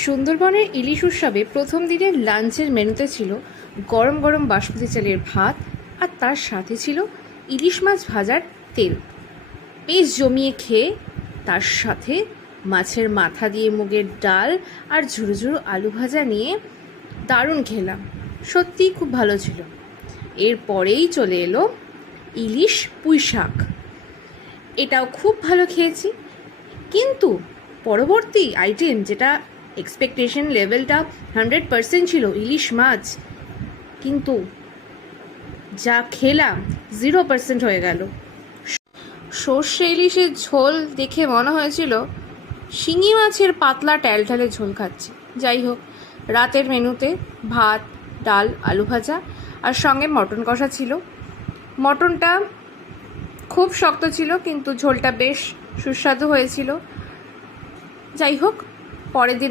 সুন্দরবনের ইলিশ উৎসবে প্রথম দিনের লাঞ্চের মেনুতে ছিল গরম গরম বাসমতি চালের ভাত, আর তার সাথে ছিল ইলিশ মাছ ভাজার তেল। বেশ জমিয়ে খেয়ে তার সাথে মাছের মাথা দিয়ে মুগের ডাল আর ঝুরো ঝুরো আলু ভাজা নিয়ে দারুণ খেলাম। সত্যিই খুব ভালো ছিল। এরপরেই চলে এলো ইলিশ পুঁই শাক। এটাও খুব ভালো খেয়েছি, কিন্তু পরবর্তী আইটেম যেটা এক্সপেকটেশন লেভেলটা 100% ছিল ইলিশ মাছ, কিন্তু যা খেলাম 0% হয়ে গেল। সর্ষে ইলিশের ঝোল দেখে মনে হয়েছিল শিঙি মাছের পাতলা ট্যালট্যালে ঝোল খাচ্ছি। যাই হোক, রাতের মেনুতে ভাত, ডাল, আলু ভাজা আর সঙ্গে মটন কষা ছিল। মটনটা খুব শক্ত ছিল, কিন্তু ঝোলটা বেশ সুস্বাদু হয়েছিল। যাই হোক, পরের দিন